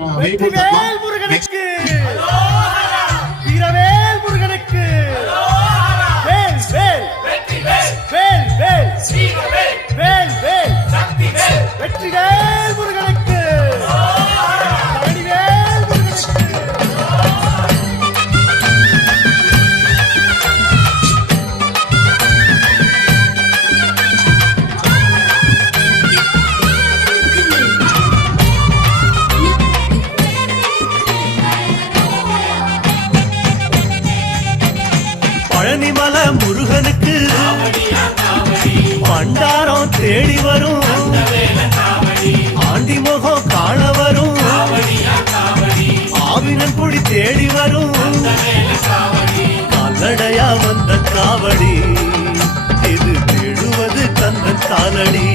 வெற்றிவேல் முருகனுக்கு வீரவேல் முருகனுக்கு வேல் வேல் வேல் வேல் வேல் வேல் வெற்றிவேல் முருகனுக்கு தரணிவேல் முருகனுக்கு பழனிமல முருகனுக்கு பண்டாரம் தேடி வரும் ஆண்டி முகம் காண வரும் ஆவினன் குடி தேடி வரும் கால்நடையா வந்த காவடி இது தேடுவது கந்தன் காலடி